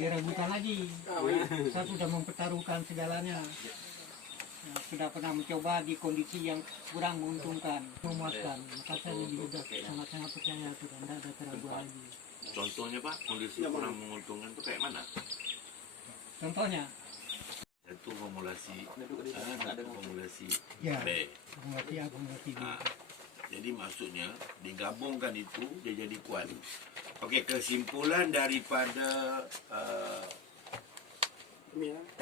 direbutkan lagi. Saya sudah mempertaruhkan segalanya. Ya, sudah pernah mencoba di kondisi yang kurang menguntungkan, memuaskan. Maka saya juga sangat-sangat percaya tidak ada keraguan lagi. Contohnya Pak, kondisi kurang menguntungkan itu kayak mana? Contohnya, Itu formulasi ya, B. akumulasi B. Jadi maksudnya digabungkan itu dia jadi kuat. Okey, kesimpulan daripada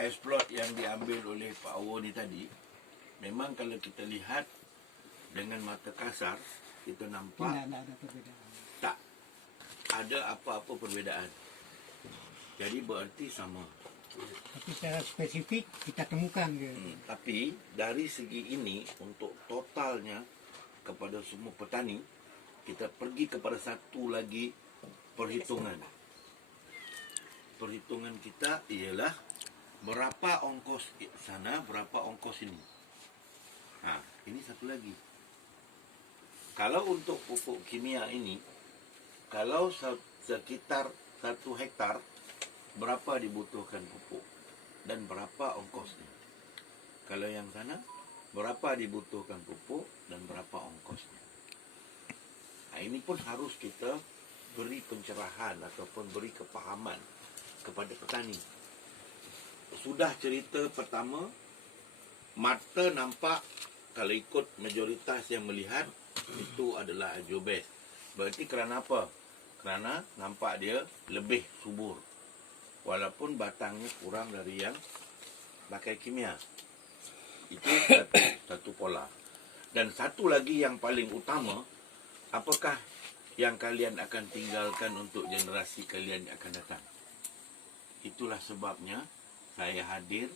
explore yang diambil oleh Pak Awo ni tadi, memang kalau kita lihat dengan mata kasar, kita nampak Tidak ada perbedaan. tak ada apa-apa perbezaan. Jadi berarti sama. Tapi secara spesifik kita temukan ke. Tapi dari segi ini untuk totalnya kepada semua petani, kita pergi kepada satu lagi perhitungan. Perhitungan kita ialah berapa ongkos sana, berapa ongkos ini. Ini satu lagi. Kalau untuk pupuk kimia ini, kalau sekitar 1 hektar, berapa dibutuhkan pupuk dan berapa ongkosnya. Kalau yang sana, berapa dibutuhkan pupuk dan berapa ongkosnya. Ini pun harus kita beri pencerahan ataupun beri kepahaman kepada petani. Sudah cerita pertama, mata nampak kalau ikut majoritas yang melihat itu adalah Ajobes. Berarti kerana apa? Kerana nampak dia lebih subur. Walaupun batangnya kurang dari yang pakai kimia. Itu satu pola. Dan satu lagi yang paling utama, apakah yang kalian akan tinggalkan untuk generasi kalian yang akan datang? Itulah sebabnya saya hadir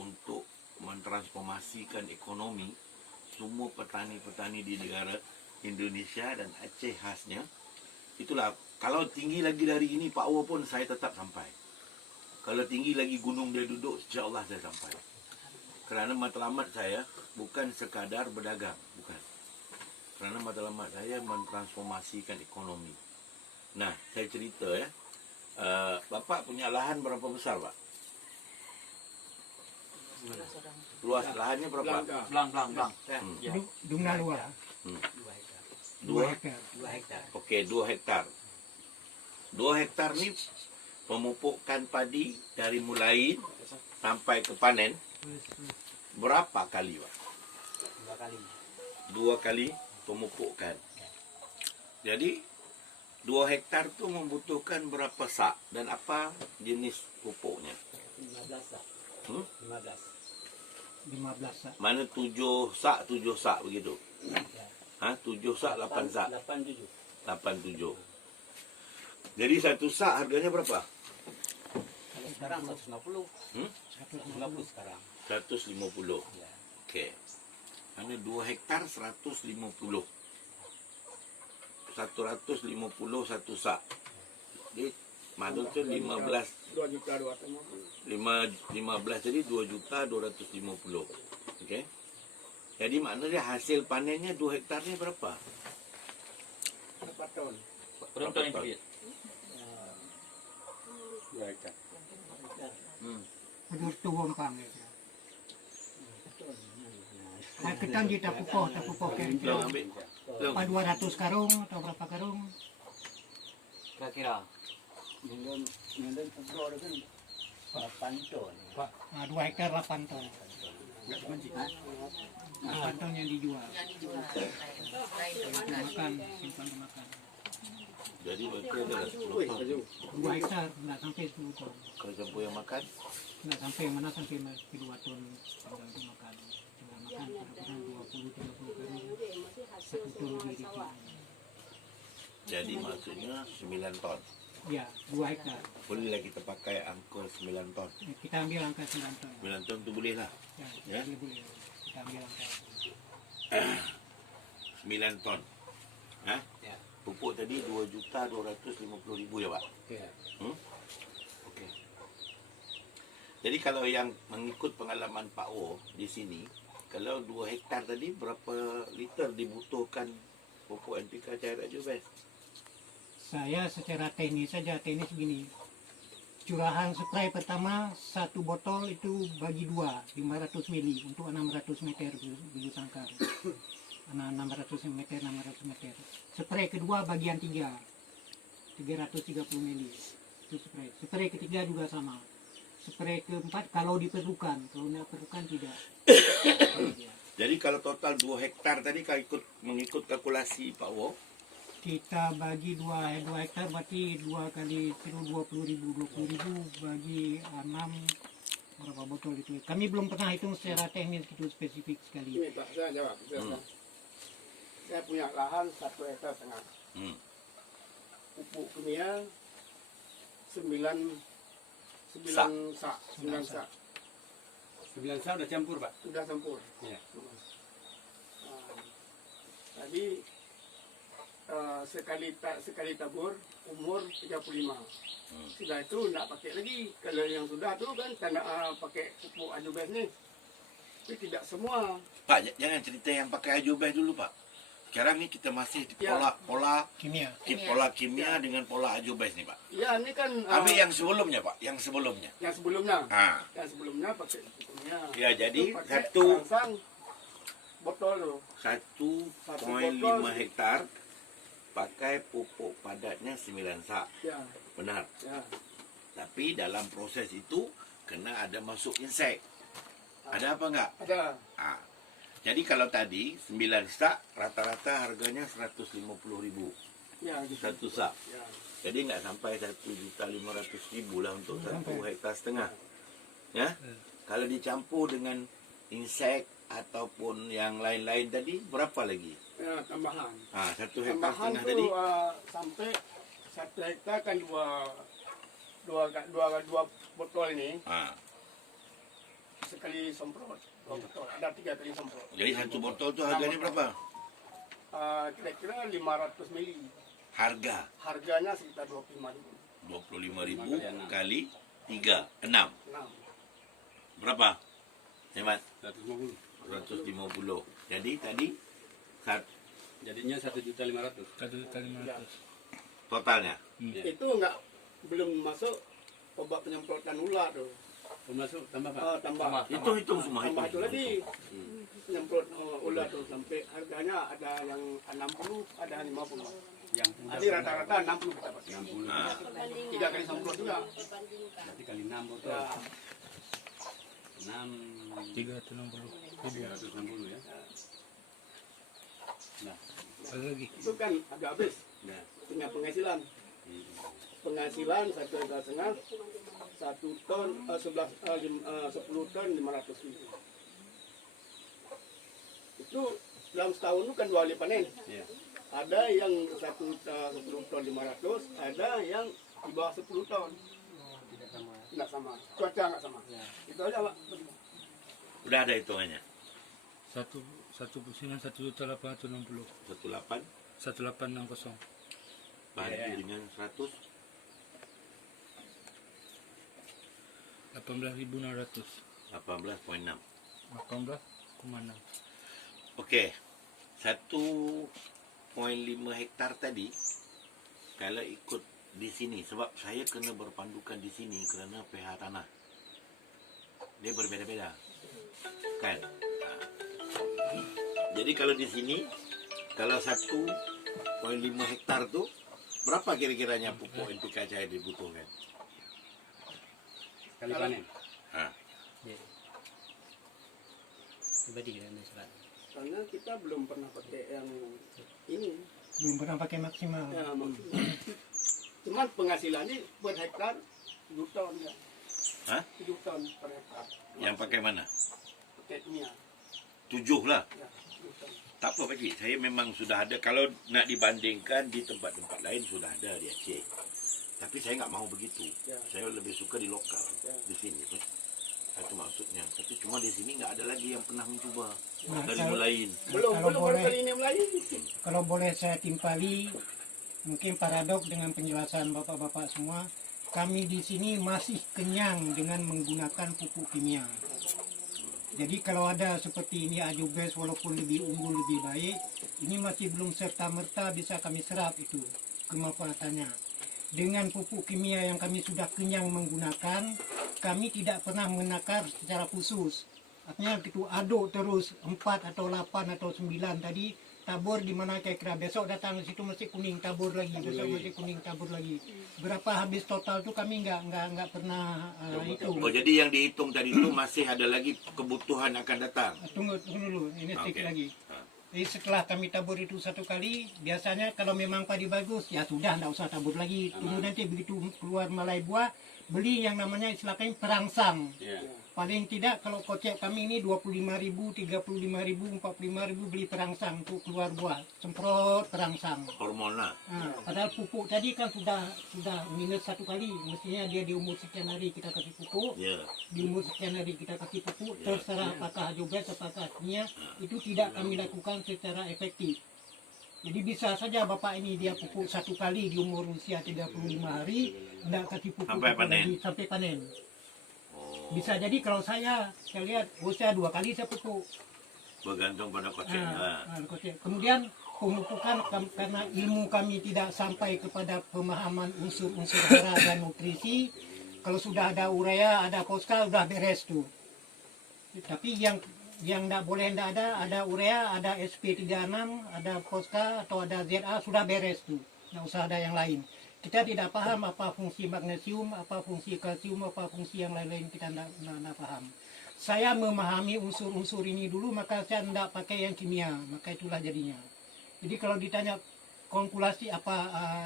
untuk mentransformasikan ekonomi semua petani-petani di negara Indonesia dan Aceh khasnya. Itulah, kalau tinggi lagi dari ini Pak Awo pun saya tetap sampai. Kalau tinggi lagi gunung dia duduk, insya-Allah saya sampai. Kerana matlamat saya bukan sekadar berdagang, bukan. Kerana matlamat saya mentransformasikan ekonomi. Nah, saya cerita ya. Bapak punya lahan berapa besar, Pak? Luas lahannya berapa? Belang. Jumlah luas 2 hektar. Okey, 2 hektar. 2 hektar ni pemupukan padi dari mulai sampai ke panen berapa kali, Pak? 2 kali pemupukan. Jadi 2 hektar tu membutuhkan berapa sak dan apa jenis pupuknya? 15 sak. 15 sak. Mana 7 sak begitu? 7 sak 8 sak. 87. Jadi satu sak harganya berapa? Kalau sekarang 150. 150 sekarang. 150. Okey. Mana 2 hektar 150. 150 satu sak. Jadi mana tu 15 jadi 2,250. Okey. Jadi maknanya hasil panennya 2 hektar ni berapa? Berapa ton? Berapa ton? 2 hektar. Terus turun pang. Ketan kita pupuk ke. Long ambil. Long. 200 karung atau berapa karung? Kira-kira. Mungkin pupuk ada kan 8 ton. 2 hektar 8 ton. 8 ton yang dijual. Makan, simpan makan. Jadi berarti adalah 10 ton. 2 hektar tidak sampai 10 ton. Kalau campur yang makan, Tidak sampai mana sampai 2 ton tinggal untuk makan. Tinggal makan kadang-kadang 20-30 karung. 1 ton lebih dikit. jadi maksudnya 9 ton. Ya, 2 hektar. Bolehlah kita pakai angka 9 ton. Kita ambil angka 9 ton. 9 ton tu boleh lah. Ya, boleh. Kita ambil angka. 9 ton. Ya. Pupuk tadi 2.250.000 ya, Pak? Ya. Okey. Jadi kalau yang mengikut pengalaman Pak O di sini, kalau 2 hektar tadi berapa liter dibutuhkan pupuk NPK cair Ajobes? Saya secara teknis saja, teknis begini. Curahan spray pertama satu botol itu bagi 2 500 mili untuk 600 meter bulu sangkar. 600 meter 600 meter. Spray kedua bagian 3 330 mili itu spray. Spray ketiga juga sama. Spray keempat kalau diperlukan, kalau tidak perlukan tidak. Jadi kalau total 2 hektar tadi kalau mengikut kalkulasi Pak Wo, Kita bagi 2 hektar berarti 2 kali 20 ribu bagi 6 berapa botol itu. Kami belum pernah hitung secara teknis itu spesifik sekali. Ini Pak, saya jawab. Saya punya lahan 1,5 hektar. Hmm. Pupuk kimia 9 Sak. sak. 9 sak. 9 sak udah campur, Pak? Sudah campur. Iya. Tadi sekali tabur umur 35. Sudah itu tidak pakai lagi. Kalau yang sudah tu kan pakai pupuk Ajubes ni. Tapi tidak semua. Pak jangan cerita yang pakai Ajubes dulu Pak. Sekarang ni kita masih di Ya. pola Kimia. kimia dengan pola Ajubes ni Pak. Ya, ini kan Habis yang sebelumnya Pak, yang sebelumnya. yang sebelumnya. Ha. Yang sebelumnya pakai pupuk kimia. Ya, jadi Itu pakai satu- perangsang botol tu. 1,5 hektar pakai pupuk padatnya 9 sak. Ya, Benar. ya. Tapi dalam proses itu kena ada masuk insek. Ada apa enggak? Ada. Ah. Jadi kalau tadi 9 sak rata-rata harganya 150.000 Ya, gitu. satu sak. Ya. Jadi enggak sampai 1.500.000 lah untuk 1 hektar setengah. Ya. Kalau dicampur dengan insek ataupun yang lain-lain tadi berapa lagi? Ya, tambahan. 1 hektar Tambahan setengah tu tadi. sampai 1 hektar kan dua botol ini Ah. sekali semprot. 2 botol. Ada 3 kali semprot. Jadi 1 botol tu harganya berapa? Kira-kira 500 mili. Harga Harganya sekitar 25.000. 25.000 kali 3, 6. 6. Berapa? Hemat 150. 150. Jadi tadi Jadinya 1.500.000. 1.500.000. totalnya. Ya. Itu belum masuk obat penyemprotan ular tu. Masuk tambah, Pak? Tambah. Itu hitung semua Tambah itu hitung. lagi. Penyemprot ular tu sampai harganya ada yang 60, ada 50. Yang Jadi rata-rata 60 kita pakai. 60. Nah, 3 kali semprot juga. Berarti kali 6 botol. Ya. 6 360. 360 ya. Nah, Ada lagi. Itu kan agak habis nah. punya penghasilan. Penghasilan 1,5 hektar, 1 ton, 10 ton 500 ribu. Itu dalam setahun itu kan 2 kali panen. Iya. Ada yang 10 ton 500, ada yang di bawah 10 ton. Tidak sama. Cuaca nggak sama. Itu aja Pak. udah ada hitungannya. Satu pusingan 1.860. 18 1860. bagi dengan 100 18.600. 18,6. 18,6. Okey. 1,5 hektar tadi kalau ikut di sini sebab saya kena berpandukan di sini kerana pH tanah. Dia berbeza-beza. Kan? Jadi kalau di sini kalau 1,5 hektar tu berapa kira-kiranya pupuk NPK cair dibutuhkan? Kali panen. Ha. Karena kita belum pernah pakai yang ini. Belum pernah pakai maksimal. Ya, cuman penghasilannya per hektar 7 ton ya. Hah? 7 ton per hektar. Yang pakai mana? Pakai kimia. 7 lah. Ya, 7 ton. Tak apa Pak Cik, saya memang sudah ada. Kalau nak dibandingkan di tempat-tempat lain sudah ada di Aceh. Tapi saya nggak mau begitu. Ya. Saya lebih suka di lokal, Ya. di sini. Itu maksudnya. Tapi cuma di sini nggak ada lagi yang pernah mencuba Nah, dari kalau- lain. Belum Kalau baru boleh. kali ini mulai. Kalau boleh saya timpali, mungkin paradok dengan penjelasan bapak-bapak semua, kami di sini masih kenyang dengan menggunakan pupuk kimia. Jadi kalau ada seperti ini Ajubes walaupun lebih unggul lebih baik, ini masih belum serta merta bisa kami serap itu kemanfaatannya. dengan pupuk kimia yang kami sudah kenyang menggunakan, kami tidak pernah menakar secara khusus. Artinya itu aduk terus 4 atau 8 atau 9 tadi, tabur di mana kira-kira besok datang ke situ mesti kuning, tabur lagi, besok mesti kuning, tabur lagi. Berapa habis total itu kami nggak pernah hitung. Oh, jadi yang dihitung tadi itu masih ada lagi kebutuhan akan datang. Tunggu dulu, ini sedikit Oke. lagi. Jadi setelah kami tabur itu 1 kali, biasanya kalau memang padi bagus, ya sudah, tidak usah tabur lagi. Tunggu nanti begitu keluar malai buah, beli yang namanya istilahnya perangsang. Ya. Paling tidak kalau kocek kami ini 25.000, 35.000, 45.000 beli perangsang untuk keluar buah. Semprot perangsang. Hormonal. Nah, padahal pupuk tadi kan sudah minus 1 kali. Mestinya dia di umur sekian hari kita kasih pupuk. Ya. Di umur sekian hari kita kasih pupuk, terserah apakah Ajobes apakah kimia, itu tidak kami lakukan secara efektif. Jadi bisa saja bapak ini dia pupuk 1 kali di umur usia 35 hari, tidak kasih pupuk Sampai panen. lagi sampai panen. Oh, Bisa jadi kalau saya lihat usia 2 kali saya pupuk. bergantung pada koceknya. Kocek. Kemudian pemupukan karena ilmu kami tidak sampai kepada pemahaman unsur-unsur hara dan nutrisi. Kalau sudah ada urea, ada poska, sudah beres tuh. Tapi yang tidak boleh tidak ada urea, ada SP36, ada poska atau ada ZA, sudah beres tuh. Tidak usah ada yang lain. Kita tidak paham apa fungsi magnesium, apa fungsi kalsium, apa fungsi yang lain-lain, kita tidak paham. Saya memahami unsur-unsur ini dulu, maka saya tidak pakai yang kimia, maka itulah jadinya. Jadi kalau ditanya kalkulasi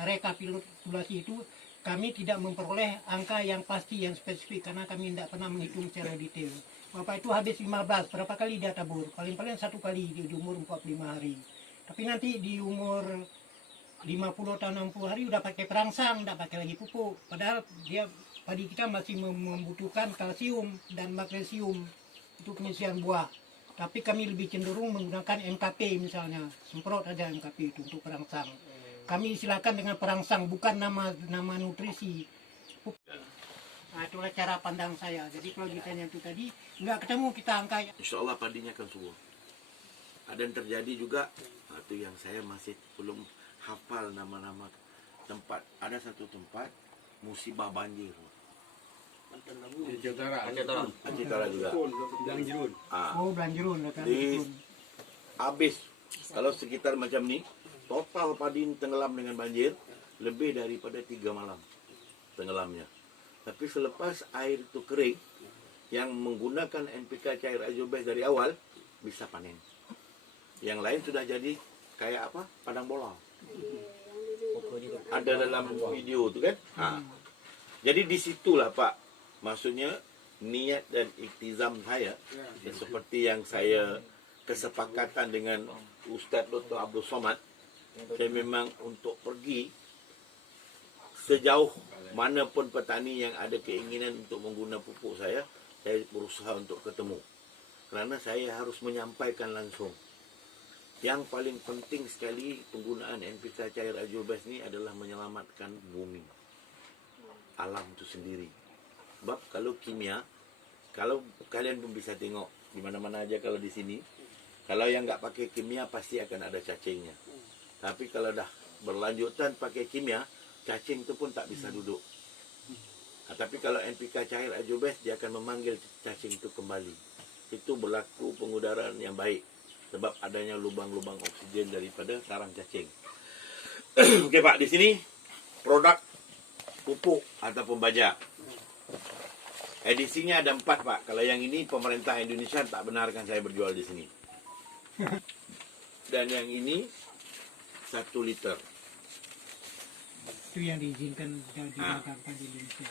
rekapitulasi itu, kami tidak memperoleh angka yang pasti, yang spesifik, karena kami tidak pernah menghitung secara detail. Bapak itu habis 15, berapa kali dia tabur? Paling-paling 1 kali di umur 45 hari. Tapi nanti di umur 50 atau 60 hari udah pakai perangsang, tidak pakai lagi pupuk. Padahal padi kita masih membutuhkan kalsium dan magnesium untuk pengisian buah. Tapi kami lebih cenderung menggunakan MKP misalnya, semprot aja MKP itu untuk perangsang. Kami silakan dengan perangsang, bukan nama nutrisi. Nah, itulah cara pandang saya. Jadi kalau ditanya itu tadi, nggak ketemu kita angka. Insya Allah padinya akan subur. Ada yang terjadi juga, nah, itu yang saya masih belum hafal nama-nama tempat. Ada satu tempat musibah banjir. Aceh Utara. Aceh Utara juga. Yang Jerun. Ah, Oh, Belanjerun, di habis kalau sekitar macam ni, total padi tenggelam dengan banjir lebih daripada 3 malam tenggelamnya. Tapi selepas air itu kering, yang menggunakan NPK cair Ajobes dari awal bisa panen. Yang lain sudah jadi kayak apa? Padang bola. Ada dalam video tu kan? Jadi disitulah Pak, maksudnya niat dan iktizam saya, ya, seperti yang saya kesepakatan dengan Ustaz Dr. Abdul Somad, saya memang untuk pergi sejauh manapun petani yang ada keinginan untuk menggunakan pupuk saya berusaha untuk ketemu. Kerana saya harus menyampaikan langsung. Yang paling penting sekali penggunaan NPK cair Ajobes ni adalah menyelamatkan bumi. Alam itu sendiri. Sebab kalau kimia, kalau kalian pun bisa tengok di mana-mana aja kalau di sini, kalau yang nggak pakai kimia pasti akan ada cacingnya. Tapi kalau dah berlanjutan pakai kimia, cacing itu pun tak bisa duduk. Nah, tapi kalau NPK cair Ajobes, dia akan memanggil cacing itu kembali. Itu berlaku pengudaraan yang baik. Sebab adanya lubang-lubang oksigen daripada sarang cacing. Okey Pak, di sini produk pupuk ataupun baja. Edisinya ada 4 Pak. Kalau yang ini pemerintah Indonesia tak benarkan saya berjual di sini. Dan yang ini 1 liter. Itu yang diizinkan dan didagangkan di Indonesia.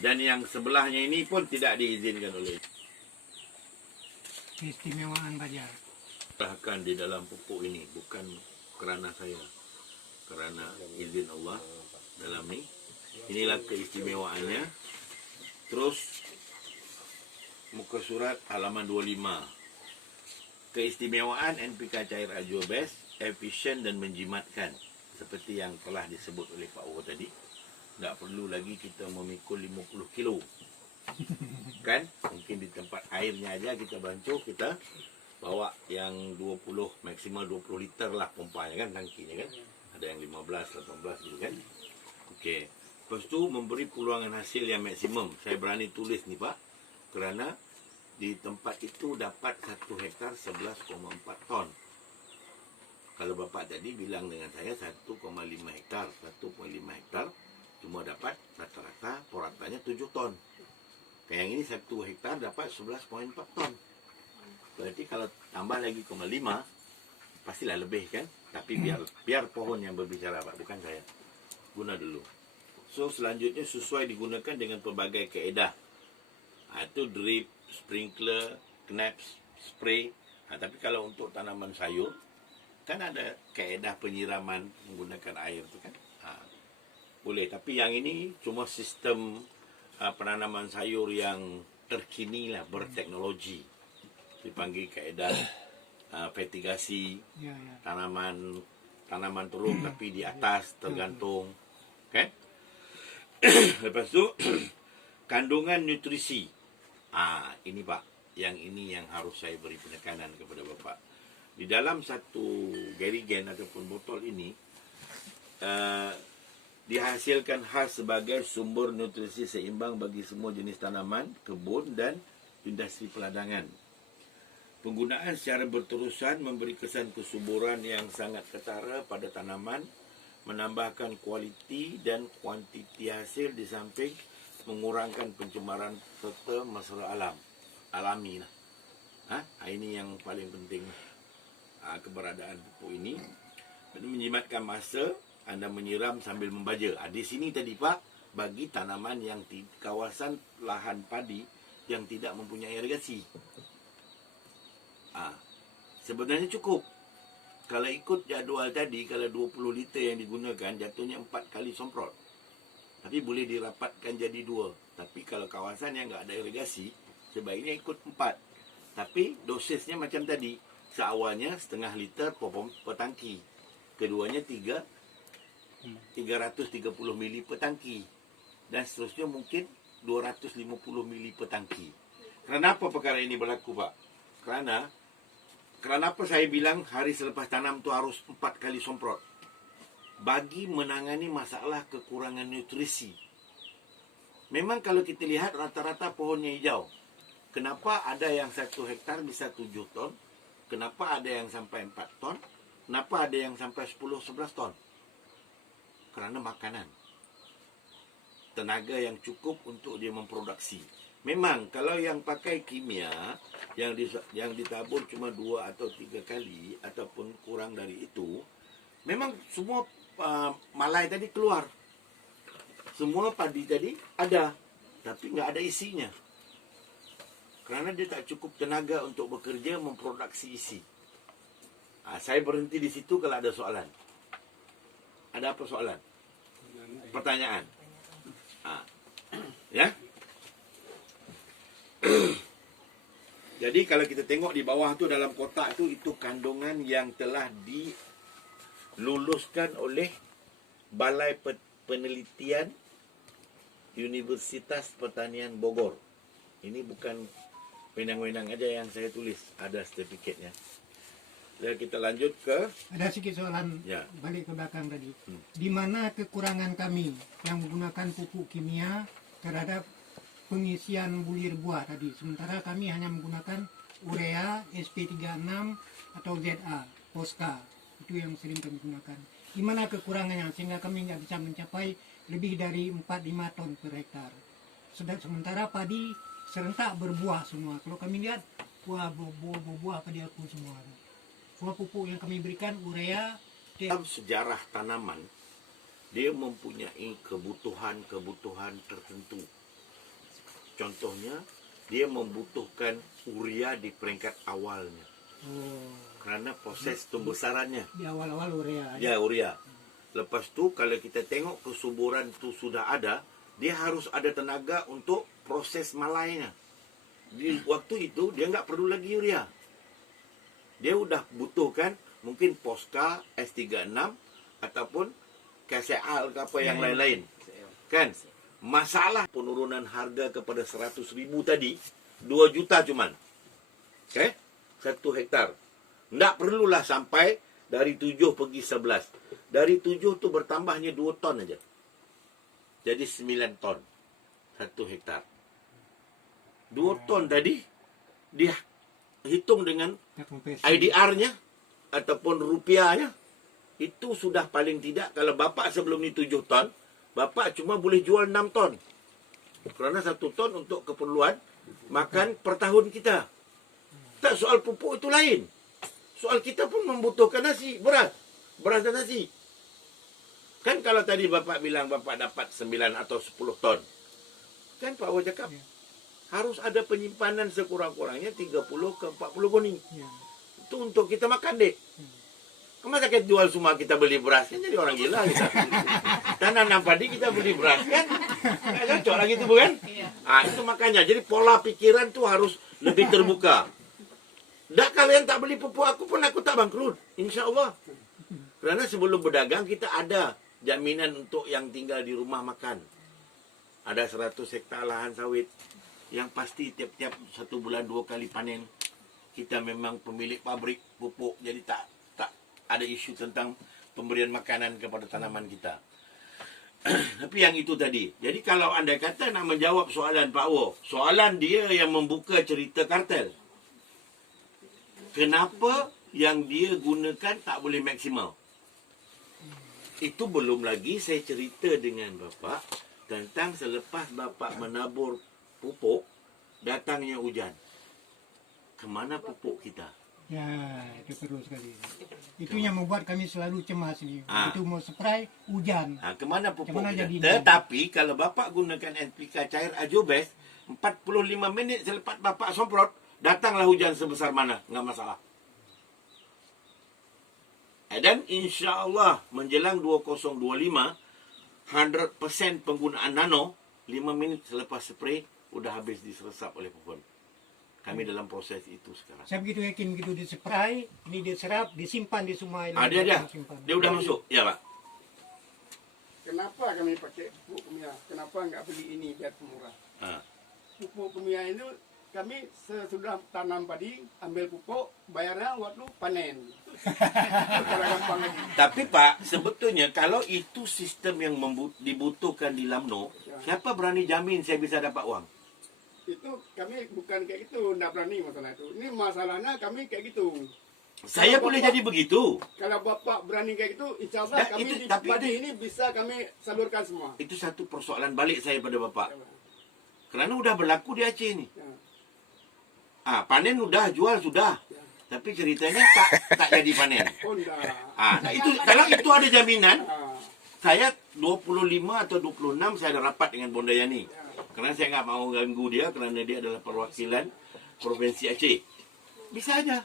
Dan yang sebelahnya ini pun tidak diizinkan oleh. Keistimewaan baja. Bahkan di dalam pupuk ini bukan kerana saya, kerana izin Allah dalam ni. Inilah keistimewaannya. Terus muka surat halaman 25. Keistimewaan NPK cair Ajobes efisien dan menjimatkan, seperti yang telah disebut oleh Pak Wo tadi. Tak perlu lagi kita memikul 50 kilo. Kan? Mungkin di tempat airnya aja kita bancuh, kita bawa yang 20, maksimal 20 liter lah pompanya kan, tangkinya kan. Ada yang 15, 18 gitu kan. Okey. Lepas tu memberi peluangan hasil yang maksimum. Saya berani tulis ni Pak. Kerana di tempat itu dapat 1 hektar 11,4 ton. Kalau Bapak tadi bilang dengan saya 1,5 hektar. 1,5 hektar cuma dapat rata-rata poratanya 7 ton. Yang ini 1 hektar dapat 11,4 ton. Berarti kalau tambah lagi 0,5 pastilah lebih kan? Tapi biar pohon yang berbicara Pak, bukan saya. Guna dulu. So selanjutnya sesuai digunakan dengan pelbagai kaedah. Itu drip, sprinkler, knaps, spray. Tapi kalau untuk tanaman sayur kan ada kaedah penyiraman menggunakan air tu kan. Boleh. Tapi yang ini cuma sistem penanaman sayur yang terkini lah, berteknologi. Dipanggil kaedah fertigasi, tanaman turun tapi di atas tergantung, kan? Lepas tu kandungan nutrisi. Ini Pak, yang ini yang harus saya beri penekanan kepada Bapak. Di dalam satu jerigen ataupun botol ini dihasilkan khas sebagai sumber nutrisi seimbang bagi semua jenis tanaman, kebun dan industri peladangan. Penggunaan secara berterusan memberi kesan kesuburan yang sangat ketara pada tanaman, menambahkan kualiti dan kuantiti hasil di samping mengurangkan pencemaran serta masalah alami lah. Ini yang paling penting keberadaan pupuk ini. Dan menjimatkan masa anda menyiram sambil membaja. Di sini tadi Pak, bagi tanaman yang di kawasan lahan padi yang tidak mempunyai irigasi. Sebenarnya cukup. Kalau ikut jadual tadi, kalau 20 liter yang digunakan, jatuhnya 4 kali semprot. Tapi boleh dirapatkan jadi 2. Tapi kalau kawasan yang enggak ada irigasi, sebaiknya ikut 4. Tapi dosisnya macam tadi. Seawalnya setengah liter per tangki. Keduanya 330 mili per tangki. Dan seterusnya mungkin 250 mili per tangki. Kenapa perkara ini berlaku Pak? Kerana apa saya bilang hari selepas tanam tu harus 4 kali semprot? Bagi menangani masalah kekurangan nutrisi. Memang kalau kita lihat rata-rata pohonnya hijau. Kenapa ada yang 1 hektar bisa 7 ton? Kenapa ada yang sampai 4 ton? Kenapa ada yang sampai 10-11 ton? Kerana makanan. Tenaga yang cukup untuk dia memproduksi. Memang kalau yang pakai kimia yang ditabur cuma 2 atau 3 kali ataupun kurang dari itu, memang semua malai tadi keluar. Semua padi tadi ada, tapi nggak ada isinya. Kerana dia tak cukup tenaga untuk bekerja memproduksi isi. Saya berhenti di situ kalau ada soalan. Ada apa soalan? Pertanyaan. Ya? Jadi kalau kita tengok di bawah tu dalam kotak tu, itu kandungan yang telah diluluskan oleh Balai Penelitian Universitas Pertanian Bogor. Ini bukan wenang-wenang aja yang saya tulis, ada sertifikatnya. Dan kita lanjut ke... Ada sedikit soalan balik ke belakang tadi. Di mana kekurangan kami yang menggunakan pupuk kimia terhadap pengisian bulir buah tadi, sementara kami hanya menggunakan urea, SP36 atau ZA, Posca, itu yang sering kami gunakan. Di mana kekurangannya sehingga kami nggak bisa mencapai lebih dari 4-5 ton per hektar. Sementara padi serentak berbuah semua. Kalau kami lihat buah padi aku semua. Semua pupuk yang kami berikan urea. Dalam sejarah tanaman, dia mempunyai kebutuhan tertentu. Contohnya, dia membutuhkan urea di peringkat awalnya. Kerana proses pembesarannya. Di awal-awal urea. Ya, urea. Lepas tu, kalau kita tengok kesuburan tu sudah ada, dia harus ada tenaga untuk proses malainya. Di waktu itu, dia nggak perlu lagi urea. Dia udah butuhkan mungkin Posca, S36, ataupun KCL ke apa yang lain-lain. Kan? Masalah penurunan harga kepada 100,000 tadi, 2 juta cuman. Okay? 1 hektar. Tak perlulah sampai dari 7 pergi 11. Dari 7 tu bertambahnya 2 ton aja. jadi 9 ton 1 hektar. 2 ton tadi dia hitung dengan Ya, konversi. IDR-nya ataupun rupiahnya, itu sudah paling tidak, kalau bapak sebelum ni 7 ton, bapak cuma boleh jual 6 ton. Kerana 1 ton untuk keperluan makan per tahun kita. Tak, soal pupuk itu lain. Soal kita pun membutuhkan nasi, beras dan nasi. Kan kalau tadi bapak bilang bapak dapat 9 atau 10 ton. Kan Pak Awal cakap, harus ada penyimpanan sekurang-kurangnya 30 ke 40 goni. Ya. Itu untuk kita makan, dek. Masa kita jual semua kita beli beras, kan jadi orang gila kita. Tanam padi kita beli beras, kan? Nggak cocok lagi itu, bukan? Itu makanya. Jadi pola pikiran tuh harus lebih terbuka. Dah kalian tak beli pupuk aku pun aku tak bangkrut. Insya Allah. Kerana sebelum berdagang kita ada jaminan untuk yang tinggal di rumah makan. Ada 100 hektar lahan sawit. Yang pasti tiap-tiap 1 bulan 2 kali panen. Kita memang pemilik pabrik pupuk. Jadi tak ada isu tentang pemberian makanan kepada tanaman kita. Tapi yang itu tadi. Jadi kalau anda kata nak menjawab soalan Pak Wo, soalan dia yang membuka cerita kartel. Kenapa yang dia gunakan tak boleh maksimal? Itu belum lagi saya cerita dengan Bapak tentang selepas Bapak menabur pupuk, datangnya hujan. Kemana pupuk kita? Ya, itu perlu sekali. Itu yang membuat kami selalu cemas ni. Itu mau spray hujan. Kemana pupuk Kemana kita? jadi Tetapi kalau Bapak gunakan NPK cair Ajobes, 45 minit selepas Bapak semprot, datanglah hujan sebesar mana, enggak masalah. Dan insya Allah menjelang 2025, 100% penggunaan nano, 5 minit selepas spray, udah habis diserap oleh pohon. Kami dalam proses itu sekarang. Saya begitu yakin begitu dispray, ini diserap, disimpan di semua Dia disimpan. dia udah masuk. Ya, Pak. Kenapa kami pakai pupuk kimia? Kenapa nggak beli ini biar murah? Pupuk kimia itu kami sesudah tanam padi, ambil pupuk, bayarnya waktu panen. Kalau gampang lagi. Tapi Pak, sebetulnya kalau itu sistem yang dibutuhkan di Lamno, siapa berani jamin saya bisa dapat uang? Itu kami bukan kayak gitu, nggak berani masalah itu. Ini masalahnya kami kayak gitu. Saya Kalau boleh Bapak- jadi begitu. Kalau Bapak berani kayak gitu, insya Allah Nah, kami itu- di tapi padi ini bisa kami salurkan semua. Itu satu persoalan balik saya pada Bapak. Kerana udah berlaku di Aceh ni. Ya. Panen udah, jual sudah. Tapi ceritanya tak jadi panen. Oh, enggak. Nah itu kalau itu ada jaminan, Ah, saya 25 atau 26 saya ada rapat dengan Bondayani. Kerana saya nggak mau ganggu dia kerana dia adalah perwakilan Provinsi Aceh. Bisa aja.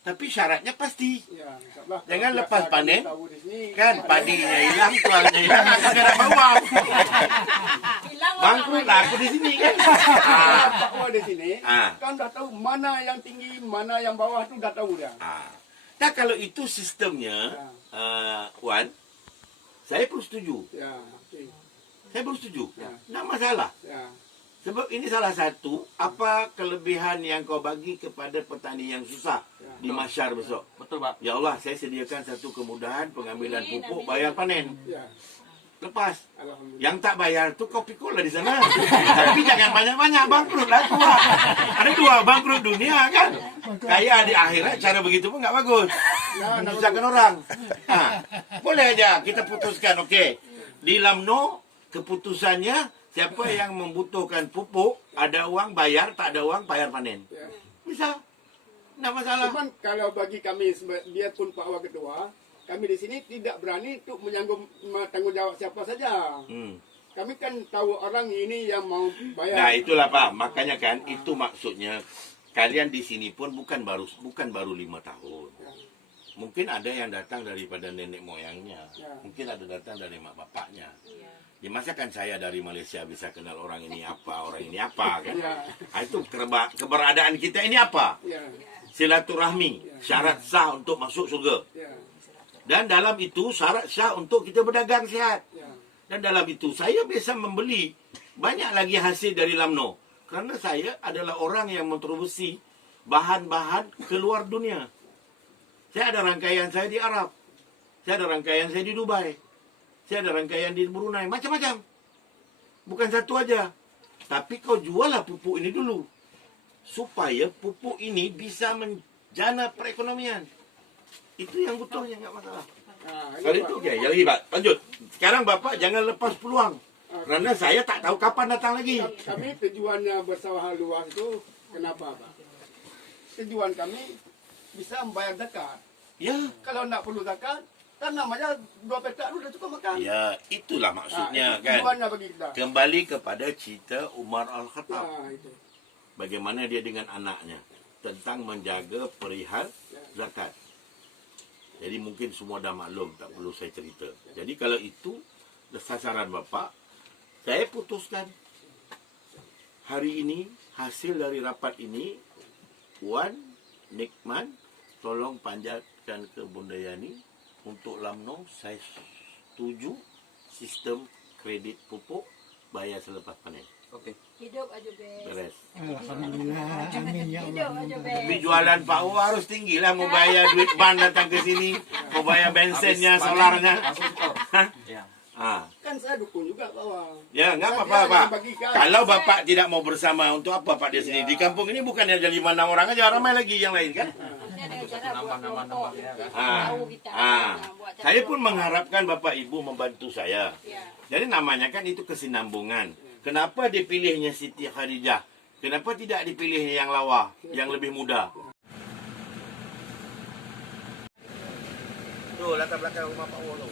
Tapi syaratnya pasti. ya, insya Allah. Jangan Kalau lepas biasa panen, kami tahu di sini, Kan ada- padinya hilang, tuannya hilang, aku tak dapat uang. Bangkrut lah aku di sini kan. Pak Wah di sini, Ah. kan dah tahu mana yang tinggi, mana yang bawah tu dah tahu dia. Nah kalau itu sistemnya, Wan, saya pun setuju. Ya, okey. Saya pun setuju. Ya. Tak masalah. Ya, Sebab ini salah satu, apa kelebihan yang kau bagi kepada petani yang susah di masyar besok. Betul, Pak. Ya Allah, saya sediakan satu kemudahan pengambilan pupuk, bayar panen. ya, Lepas. alhamdulillah. Yang tak bayar tu kau pikul lah di sana. Tapi jangan banyak-banyak, bangkrut lah tu. Ada 2 bangkrut dunia kan. Kaya di akhirat, cara begitu pun tak bagus. Menyusahkan orang. Boleh aja kita putuskan, okey. Di Lamno, keputusannya siapa yang membutuhkan pupuk, ada uang bayar, tak ada uang bayar panen. Ya. Bisa. Tak masalah. Cuman kalau bagi kami, biarpun Pak Wah Ketua, kami di sini tidak berani untuk menyanggung tanggungjawab siapa saja. Kami kan tahu orang ini yang mau bayar. Nah itulah Pak, makanya kan itu maksudnya kalian di sini pun bukan baru 5 tahun. Mungkin ada yang datang daripada nenek moyangnya, mungkin ada datang dari mak bapaknya. Ya masa kan saya dari Malaysia bisa kenal orang ini apa kan? Itu keberadaan kita ini apa? Ya, Silaturahmi, syarat sah untuk masuk surga. ya, Dan dalam itu syarat sah untuk kita berdagang sihat. ya. Dan dalam itu saya bisa membeli banyak lagi hasil dari Lamno. Kerana saya adalah orang yang memproduksi bahan-bahan ke luar dunia. Saya ada rangkaian saya di Arab. Saya ada rangkaian saya di Dubai. Saya ada rangkaian di Brunei. Macam-macam. bukan satu aja. Tapi kau juallah pupuk ini dulu. Supaya pupuk ini bisa menjana perekonomian. Itu yang betulnya, nggak masalah. Kalau itu okey, ya lagi Pak. Lanjut. Sekarang Bapak jangan lepas peluang. Kerana saya tak tahu kapan datang lagi. Kami tujuannya bersawah luas itu kenapa, Pak? Tujuan kami bisa membayar zakat. Ya, Kalau nak perlu zakat, kan namanya 2 petak lu dah cukup makan. ya itulah maksudnya itu kan. tujuannya bagi kita. Kembali kepada cerita Umar Al-Khattab. Itu. Bagaimana dia dengan anaknya tentang menjaga perihal zakat. Jadi mungkin semua dah maklum, tak perlu saya cerita. Jadi kalau itu sasaran Bapak, saya putuskan hari ini hasil dari rapat ini, Wan Nikman tolong panjatkan ke Bunda Yani untuk Lamno. Saya setuju sistem kredit pupuk bayar selepas panen. Okey. Hidup aja bes. Beres. Alhamdulillah, amin ya Hidup Allah. aja Tapi bes. jualan Pak O harus tinggi lah. Mau bayar duit ban datang ke sini. Mau bayar bensinnya, solarnya. Ya. Ha. Kan saya dukung juga bahwa Ya, nggak apa-apa, Saya Pak. bagikan. Kalau Bapak tidak mau bersama, untuk apa Pak dia sendiri? Di kampung ini bukan ada 5-6 orang aja, ramai lagi yang lain kan? Ini ada cara buat kelompok. Ah. Tahu kita. Ah. Buat cara Saya pun kelompok. mengharapkan Bapak Ibu membantu saya. Ya. Jadi namanya kan itu kesinambungan. Kenapa dipilihnya Siti Khadijah? Kenapa tidak dipilihnya yang lawa, yang lebih muda? Tuh, latar belakang rumah Pak O tu.